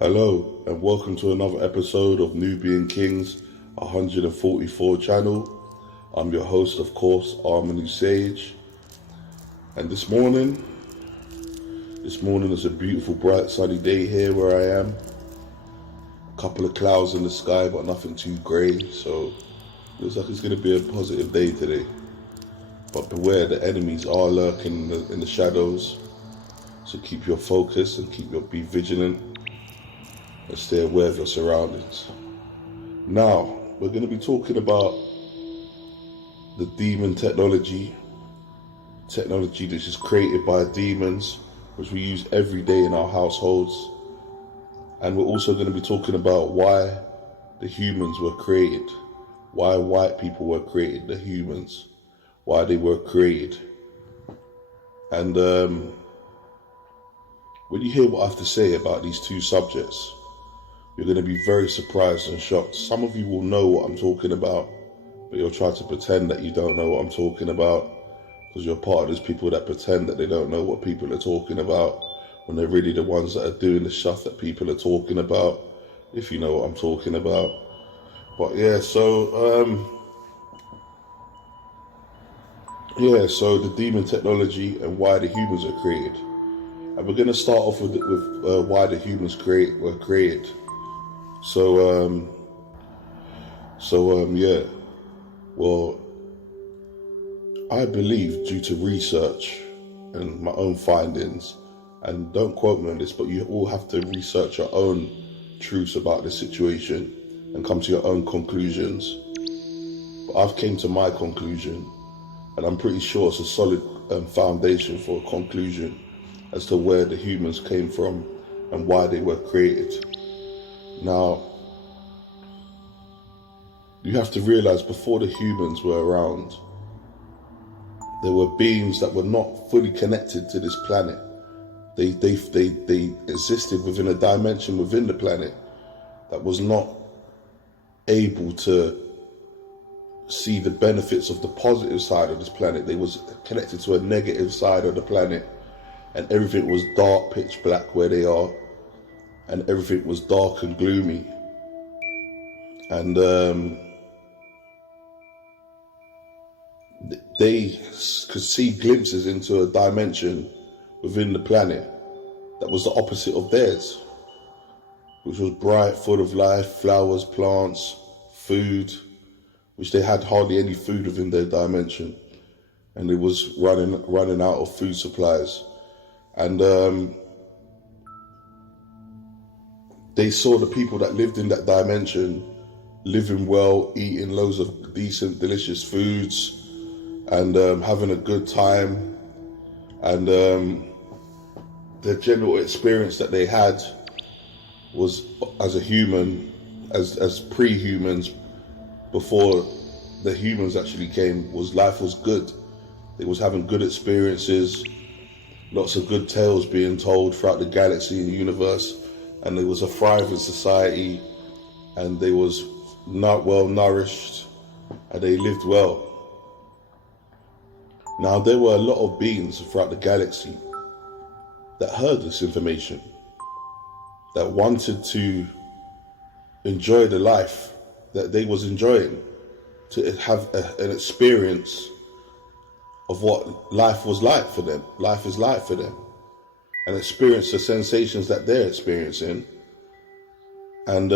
Hello and welcome to another episode of Nubian Kingz 144 channel. I'm your host, of course, Armanu Sage. And this morning is a beautiful bright sunny day here where I am. A couple of clouds in the sky but nothing too grey, so looks like it's going to be a positive day today. But beware, the enemies are lurking in the shadows, so keep your focus and be vigilant and stay aware of your surroundings. Now, we're going to be talking about the demon technology that is created by demons, which we use every day in our households. And we're also going to be talking about why the humans were created, why white people were created, the humans, why they were created. And when you hear what I have to say about these two subjects, you're going to be very surprised and shocked. Some of you will know what I'm talking about, but you'll try to pretend that you don't know what I'm talking about, because you're part of those people that pretend that they don't know what people are talking about, when they're really the ones that are doing the stuff that people are talking about, if you know what I'm talking about. But yeah, so the demon technology and why the humans are created. And we're going to start off with why the humans were created. Well, I believe, due to research and my own findings, and don't quote me on this, but you all have to research your own truths about the situation and come to your own conclusions. But I've came to my conclusion, and I'm pretty sure it's a solid foundation for a conclusion as to where the humans came from and why they were created. Now, you have to realize, before the humans were around, there were beings that were not fully connected to this planet. They existed within a dimension within the planet that was not able to see the benefits of the positive side of this planet. They was connected to a negative side of the planet, and everything was dark, pitch black where they are, and everything was dark and gloomy. And they could see glimpses into a dimension within the planet that was the opposite of theirs, which was bright, full of life, flowers, plants, food, which they had hardly any food within their dimension, and it was running out of food supplies. And they saw the people that lived in that dimension living well, eating loads of decent, delicious foods, and having a good time. And the general experience that they had was, as a human, as pre-humans, before the humans actually came, was life was good. They was having good experiences, lots of good tales being told throughout the galaxy and the universe, and there was a thriving society, and they was not well nourished, and they lived well. Now, there were a lot of beings throughout the galaxy that heard this information, that wanted to enjoy the life that they was enjoying, to have an experience of what life was like for them. Life is like for them, and experience the sensations that they're experiencing, and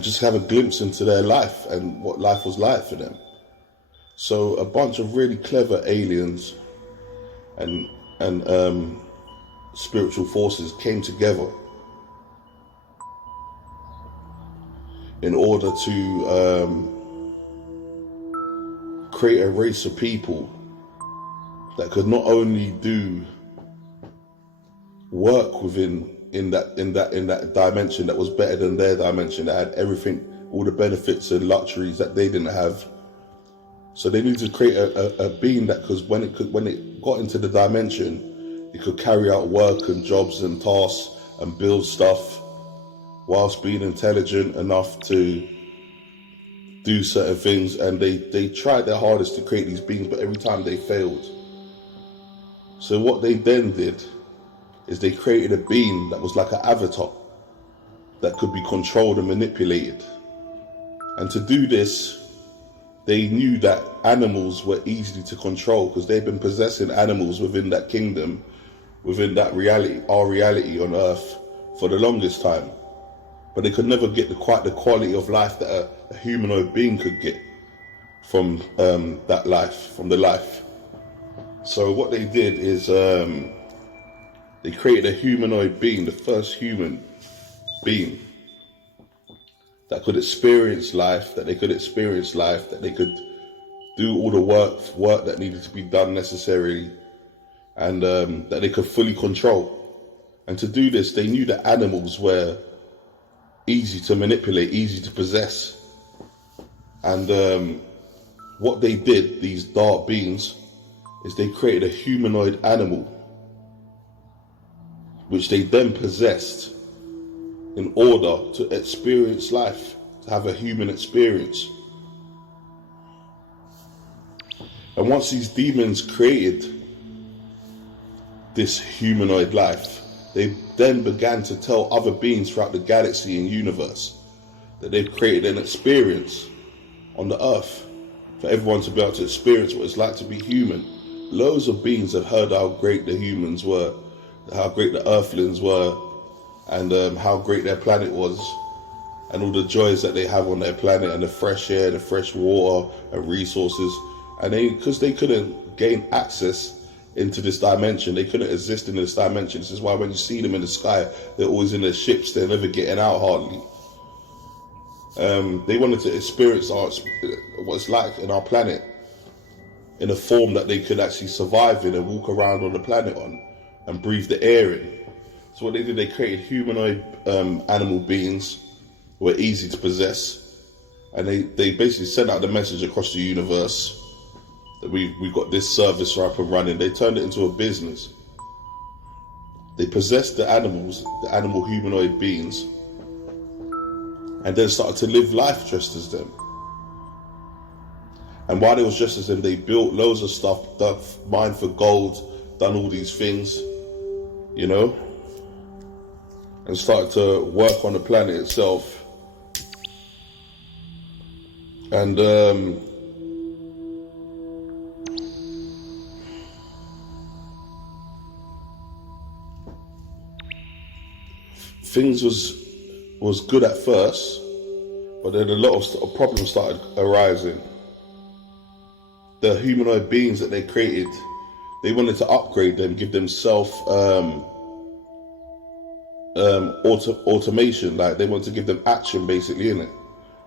just have a glimpse into their life and what life was like for them. So a bunch of really clever aliens and spiritual forces came together in order to create a race of people that could not only do work in that dimension that was better than their dimension, that had everything, all the benefits and luxuries that they didn't have. So they needed to create a being that, because when it got into the dimension, it could carry out work and jobs and tasks and build stuff whilst being intelligent enough to do certain things. And they tried their hardest to create these beings, but every time they failed. So what they then did is they created a being that was like an avatar that could be controlled and manipulated. And to do this, they knew that animals were easy to control because they've been possessing animals within that kingdom, within that reality, our reality on Earth, for the longest time. But they could never get quite the quality of life that a humanoid being could get from that life, from the life. So what they did is they created a humanoid being, the first human being that could experience life, that they could do all the work that needed to be done necessarily, and that they could fully control. And to do this, they knew that animals were easy to manipulate, easy to possess. And what they did, these dark beings, is they created a humanoid animal, which they then possessed in order to experience life, to have a human experience. And once these demons created this humanoid life, they then began to tell other beings throughout the galaxy and universe that they've created an experience on the Earth for everyone to be able to experience what it's like to be human. Loads of beings have heard how great the humans were, how great the Earthlings were, and how great their planet was, and all the joys that they have on their planet, and the fresh air, the fresh water, and resources. And because they couldn't gain access into this dimension, they couldn't exist in this dimension. This is why when you see them in the sky, they're always in their ships, they're never getting out hardly. They wanted to experience what it's like in our planet in a form that they could actually survive in and walk around on the planet on and breathe the air in. So what they did, they created humanoid animal beings who were easy to possess, and they basically sent out the message across the universe that we've got this service up and running. They turned it into a business. They possessed the animals, the animal humanoid beings, and then started to live life dressed as them. And while they was dressed as them, they built loads of stuff, mined for gold, done all these things, you know, and started to work on the planet itself. And things was good at first, but then a lot of problems started arising. The humanoid beings that they created, they wanted to upgrade them, give them automation, like they wanted to give them action basically, innit?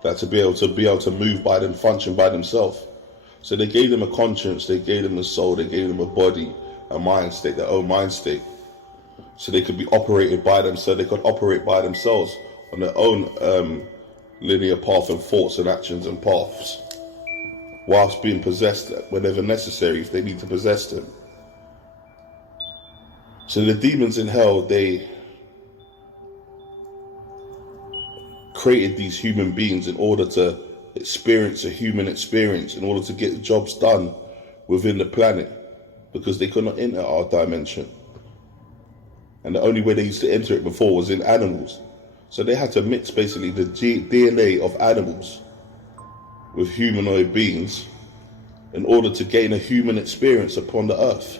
Like to be able to move by them, function by themselves. So they gave them a conscience, they gave them a soul, they gave them a body, a mind state, their own mind state. So they could be operated by them, so they could operate by themselves on their own linear path and thoughts and actions and paths, whilst being possessed whenever necessary if they need to possess them. So the demons in hell, they created these human beings in order to experience a human experience, in order to get jobs done within the planet, because they could not enter our dimension. And the only way they used to enter it before was in animals. So they had to mix basically the DNA of animals with humanoid beings in order to gain a human experience upon the earth.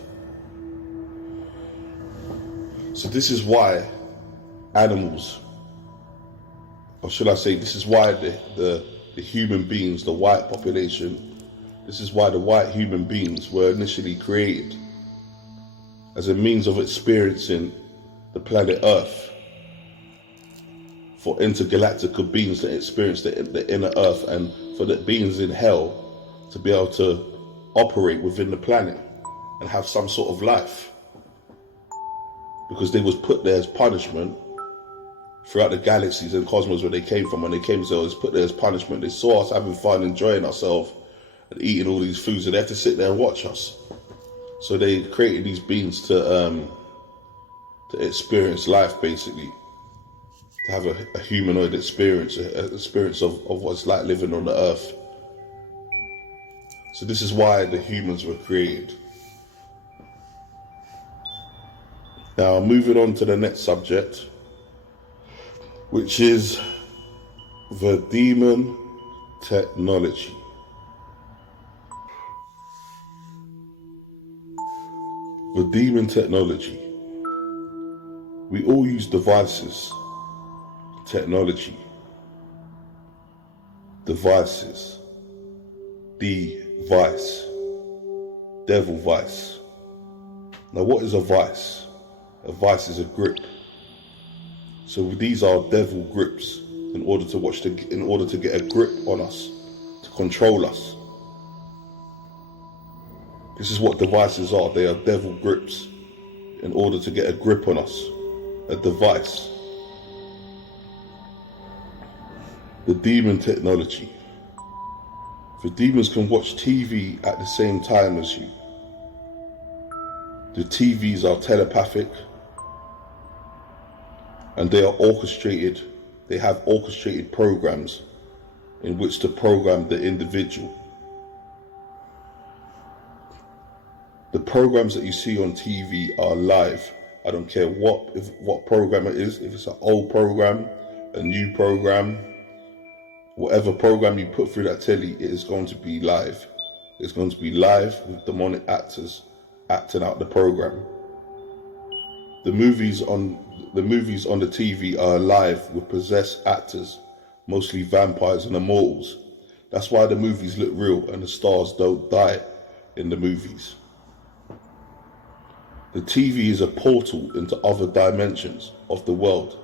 So this is why animals, or should I say, this is why the human beings, the white population, this is why the white human beings were initially created as a means of experiencing the planet Earth, for intergalactical beings that experience the inner Earth, and for the beings in hell to be able to operate within the planet and have some sort of life, because they was put there as punishment throughout the galaxies and cosmos where they came from. When they came, so it was put there as punishment. They saw us having fun, enjoying ourselves and eating all these foods, and they had to sit there and watch us. So they created these beings to experience life, basically, to have a humanoid experience, an experience of what it's like living on the earth. So this is why the humans were created. Now, moving on to the next subject, which is the demon technology. The demon technology. We all use devices, technology, devices, device, devil vice. Now, what is a vice? A vice is a grip. So these are devil grips in order to get a grip on us, to control us. This is what devices are. They are devil grips in order to get a grip on us, a device. The demon technology. The demons can watch TV at the same time as you. The TVs are telepathic and they are orchestrated. They have orchestrated programs in which to program the individual. The programs that you see on TV are live. I don't care what program it is, if it's an old program, a new program, whatever program you put through that telly, it is going to be live. It's going to be live with demonic actors acting out the program. The movies on the TV are alive with possessed actors, mostly vampires and immortals. That's why the movies look real and the stars don't die in the movies. The TV is a portal into other dimensions of the world,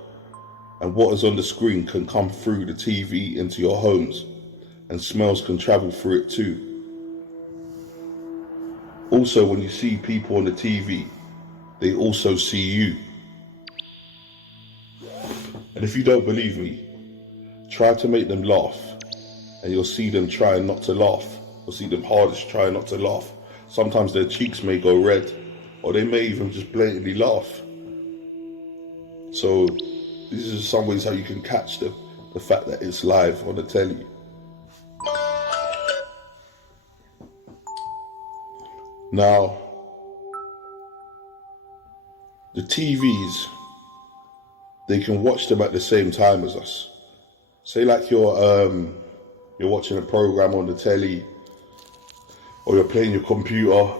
and what is on the screen can come through the TV into your homes, and smells can travel through it too. Also, when you see people on the TV, they also see you. And if you don't believe me, try to make them laugh, and you'll see them trying not to laugh. You'll see them hardest trying not to laugh. Sometimes their cheeks may go red, or they may even just blatantly laugh. So these are some ways how you can catch the fact that it's live on the telly. Now, the TVs, they can watch them at the same time as us. Say like you're watching a program on the telly, or you're playing your computer,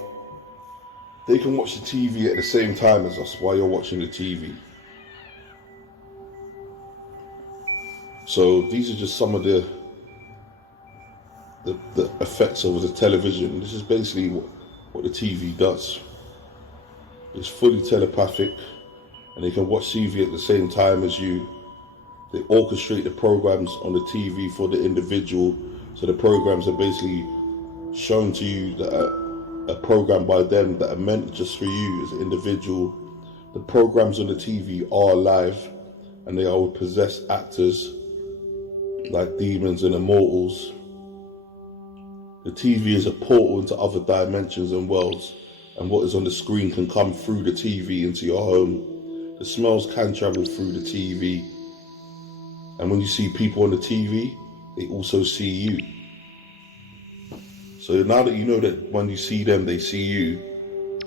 they can watch the TV at the same time as us while you're watching the TV. So these are just some of the effects of the television. This is basically what the TV does. It's fully telepathic, and they can watch TV at the same time as you. They orchestrate the programs on the TV for the individual. So the programs are basically shown to you that are programmed by them, that are meant just for you as an individual. The programs on the TV are live, and they are with possessed actors like demons and immortals. The TV is a portal into other dimensions and worlds, and what is on the screen can come through the TV into your home. The smells can travel through the TV, and when you see people on the TV, they also see you. So now that you know that when you see them, they see you,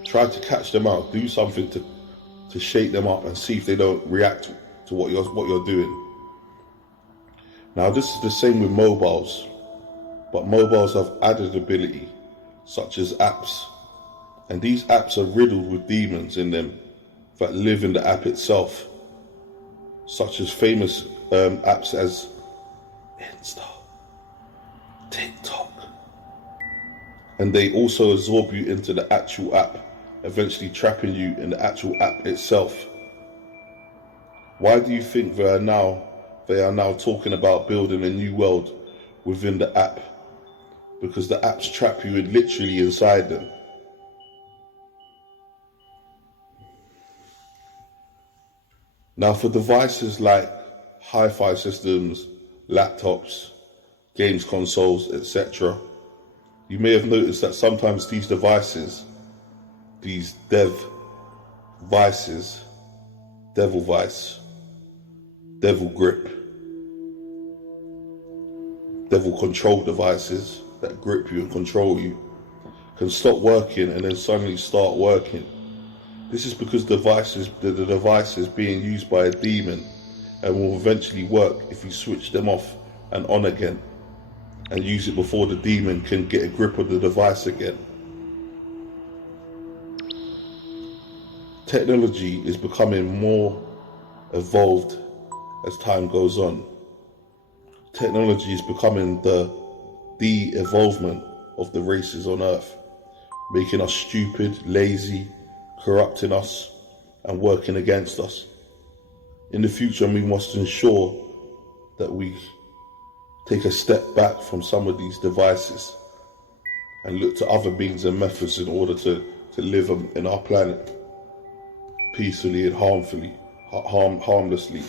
try to catch them out. Do something to shake them up and see if they don't react to what you're doing. Now, this is the same with mobiles, but mobiles have added ability, such as apps. And these apps are riddled with demons in them that live in the app itself, such as famous apps as Insta, TikTok. And they also absorb you into the actual app, eventually trapping you in the actual app itself. Why do you think they are now talking about building a new world within the app? Because the apps trap you literally inside them. Now, for devices like hi-fi systems, laptops, games consoles, etc., you may have noticed that sometimes these devices, these devil vice, devil grip, devil control devices that grip you and control you, can stop working and then suddenly start working. This is because the device is being used by a demon and will eventually work if you switch them off and on again and use it before the demon can get a grip of the device again. Technology is becoming more evolved as time goes on. Technology is becoming the evolvement of the races on Earth, making us stupid, lazy, corrupting us, and working against us. In the future, we must ensure that we take a step back from some of these devices and look to other means and methods in order to live in our planet peacefully and harmlessly.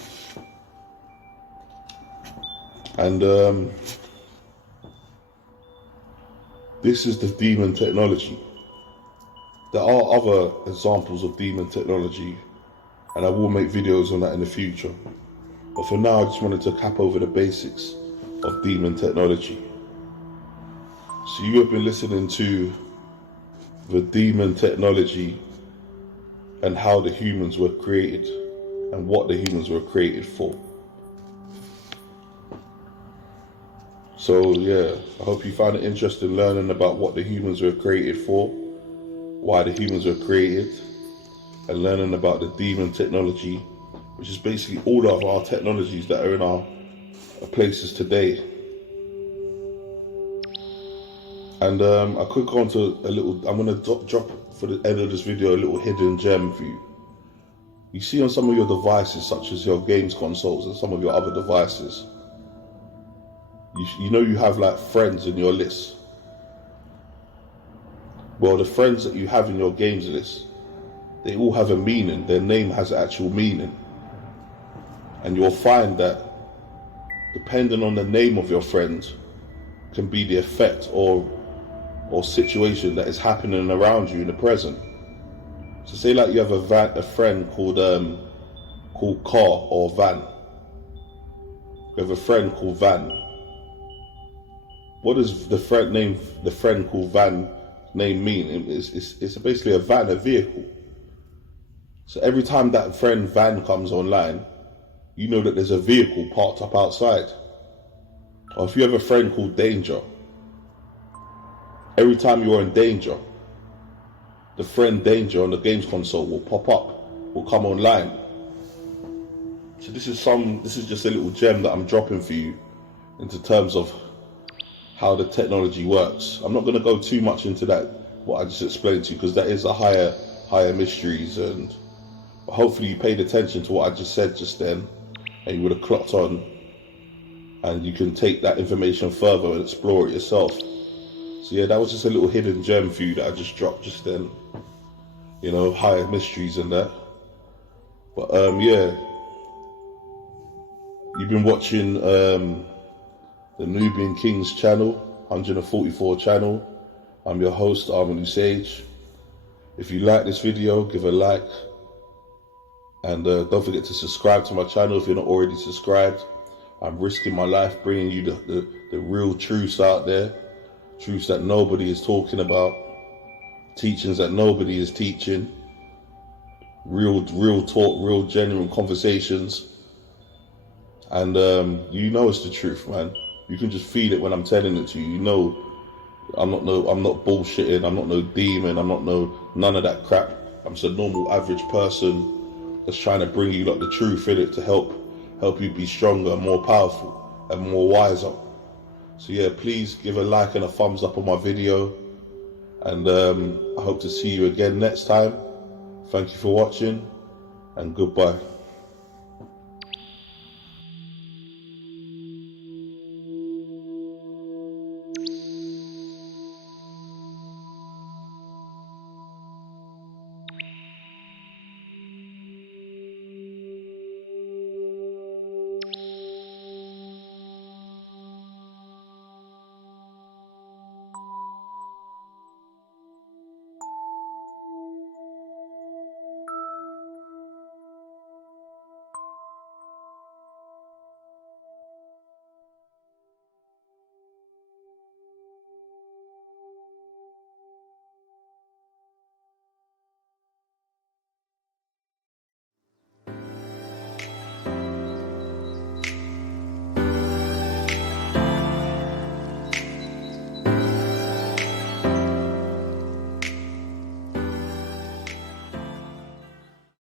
And this is the demon technology. There are other examples of demon technology, and I will make videos on that in the future. But for now, I just wanted to cap over the basics of demon technology. So you have been listening to the demon technology and how the humans were created and what the humans were created for. So yeah, I hope you found it interesting learning about what the humans were created for, why the humans were created, and learning about the demon technology, which is basically all of our technologies that are in our places today. And I could go into a little, I'm going to drop for the end of this video a little hidden gem for you. You see on some of your devices, such as your games consoles and some of your other devices, you know you have like friends in your list. Well, the friends that you have in your games list, they all have a meaning. Their name has actual meaning. And you'll find that depending on the name of your friend can be the effect or situation that is happening around you in the present. So say like you have a friend called Car or Van. You have a friend called Van. What does the friend called Van name mean? It's basically a van, a vehicle. So every time that friend Van comes online, you know that there's a vehicle parked up outside. Or if you have a friend called Danger, every time you're in danger, the friend Danger on the games console will pop up, will come online. So this is just a little gem that I'm dropping for you into terms of how the technology works. I'm not going to go too much into that, what I just explained to you, because that is a higher mysteries, and hopefully you paid attention to what I just said just then, and you would have clocked on, and you can take that information further and explore it yourself. So yeah, that was just a little hidden gem for you that I just dropped just then. You know, higher mysteries and that. But yeah, you've been watching the Nubian Kingz channel, 144 channel. I'm your host, Sage. If you like this video, give a like. And don't forget to subscribe to my channel if you're not already subscribed. I'm risking my life bringing you the real truths out there. Truths that nobody is talking about. Teachings that nobody is teaching. Real talk, real genuine conversations. And you know it's the truth, man. You can just feel it when I'm telling it to you. You know I'm not bullshitting, I'm not no demon, I'm not none of that crap. I'm just a normal average person that's trying to bring you like the truth in it to help you be stronger, more powerful, and more wiser. So yeah, please give a like and a thumbs up on my video, and I hope to see you again next time. Thank you for watching, and goodbye.